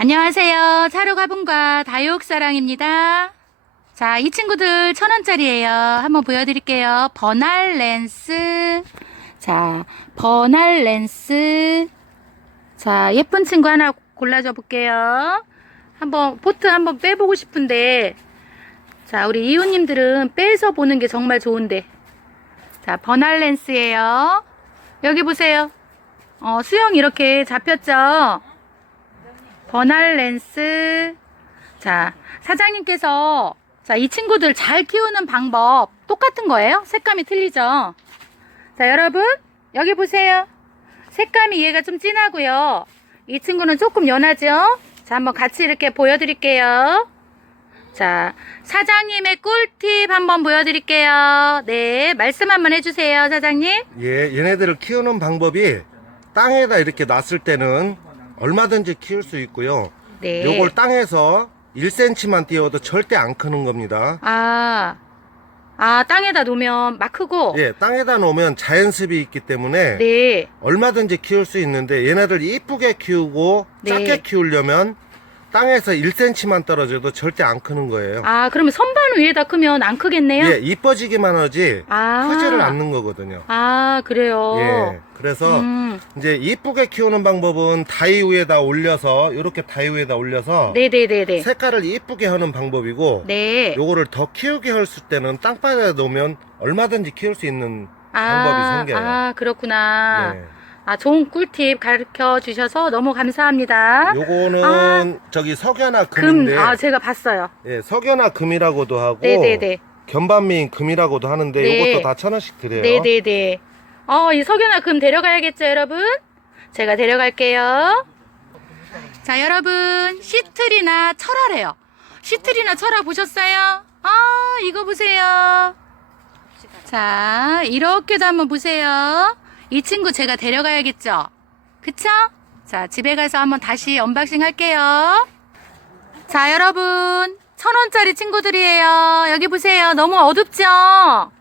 안녕하세요. 차로가분과 다육사랑입니다. 자, 이 친구들 천 원짜리예요. 한번 보여드릴게요. 버날 렌스. 자, 버날 렌스. 자, 예쁜 친구 하나 골라줘 볼게요. 한번 포트 한번 빼보고 싶은데, 자, 우리 이웃님들은 빼서 보는 게 정말 좋은데. 자, 버날 렌스예요. 여기 보세요. 어, 수영 이렇게 잡혔죠? 버날 렌스. 자, 사장님께서 자, 이 친구들 잘 키우는 방법 똑같은 거예요? 색감이 틀리죠? 자, 여러분, 여기 보세요. 색감이 얘가 좀 진하고요. 이 친구는 조금 연하죠? 자, 한번 같이 이렇게 보여드릴게요. 자, 사장님의 꿀팁 한번 보여드릴게요. 네, 말씀 한번 해주세요, 사장님. 예, 얘네들을 키우는 방법이 땅에다 이렇게 놨을 때는 얼마든지 키울 수 있고요. 네. 요걸 땅에서 1cm만 띄워도 절대 안 크는 겁니다. 아, 아, 땅에다 놓으면 막 크고. 예, 땅에다 놓으면 자연습이 있기 때문에 네. 얼마든지 키울 수 있는데 얘네들 이쁘게 키우고 네. 작게 키우려면 땅에서 1cm만 떨어져도 절대 안 크는 거예요. 아, 그러면 선반 위에다 크면 안 크겠네요? 예, 이뻐지기만 하지 아. 크지를 않는 거거든요. 아, 그래요. 예, 그래서 음, 이제 이쁘게 키우는 방법은 다이 위에다 올려서 이렇게 다이 위에다 올려서 네네네네. 색깔을 이쁘게 하는 방법이고 네. 요거를 더 키우게 할 때는 땅바닥에 놓으면 얼마든지 키울 수 있는 아, 방법이 생겨요. 아, 그렇구나. 네. 아, 좋은 꿀팁 가르쳐 주셔서 너무 감사합니다. 요거는 저기 석연화 아. 금, 금인데 아, 제가 봤어요. 예, 석연화 금이라고도 하고 네네네. 견반민 금이라고도 하는데 네. 요것도 다 천 원씩 드려요. 네네네. 어, 이 석연아 금 데려가야겠죠, 여러분? 제가 데려갈게요. 자, 여러분. 시트리나 철화래요. 시트리나 철화 보셨어요? 아, 이거 보세요. 자, 이렇게도 한번 보세요. 이 친구 제가 데려가야겠죠? 그쵸? 자, 집에 가서 한번 다시 언박싱 할게요. 자, 여러분. 천 원짜리 친구들이에요. 여기 보세요. 너무 어둡죠?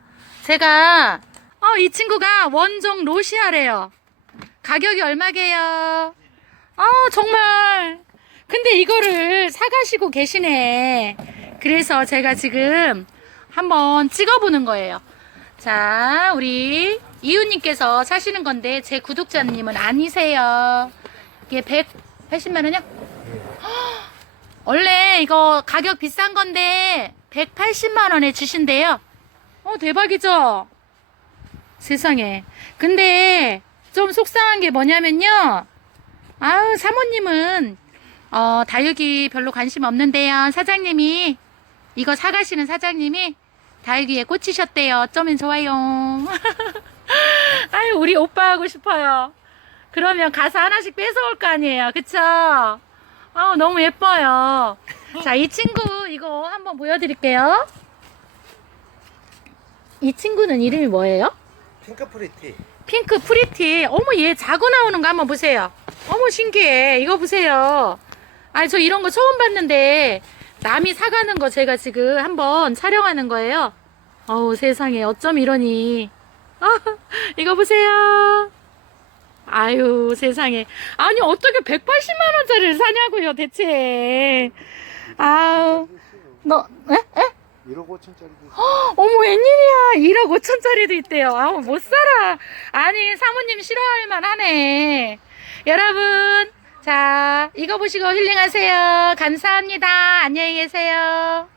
제가, 어, 이 친구가 원종 로시아래요. 가격이 얼마게요? 어, 정말. 근데 이거를 사가시고 계시네. 그래서 제가 지금 한번 찍어보는 거예요. 자, 우리 이웃님께서 사시는 건데 제 구독자님은 아니세요. 이게 180만 원이요? 원래 이거 가격 비싼 건데 180만 원에 주신대요. 어, 대박이죠? 세상에. 근데 좀 속상한 게 뭐냐면요. 아우, 사모님은, 어, 다육이 별로 관심 없는데요. 사장님이, 이거 사가시는 사장님이 다육이에 꽂히셨대요. 어쩌면 좋아요. 아유, 우리 오빠 하고 싶어요. 그러면 가서 하나씩 뺏어올 거 아니에요. 그쵸? 아우, 너무 예뻐요. 자, 이 친구, 이거 한번 보여드릴게요. 이 친구는 이름이 뭐예요? 핑크 프리티. 핑크 프리티. 어머, 얘 자고 나오는 거 한번 보세요. 어머, 신기해. 이거 보세요. 아니, 저 이런 거 처음 봤는데, 남이 사가는 거 제가 지금 한번 촬영하는 거예요. 어우, 세상에. 어쩜 이러니. 아, 이거 보세요. 아유, 세상에. 아니, 어떻게 180만 원짜리를 사냐고요, 대체. 아우, 너, 에? 에? 1억 5천짜리도 어머 웬일이야 1억 5천짜리도 있대요 아우 못 살아 아니 사모님 싫어할 만하네 여러분 자 이거 보시고 힐링하세요. 감사합니다. 안녕히 계세요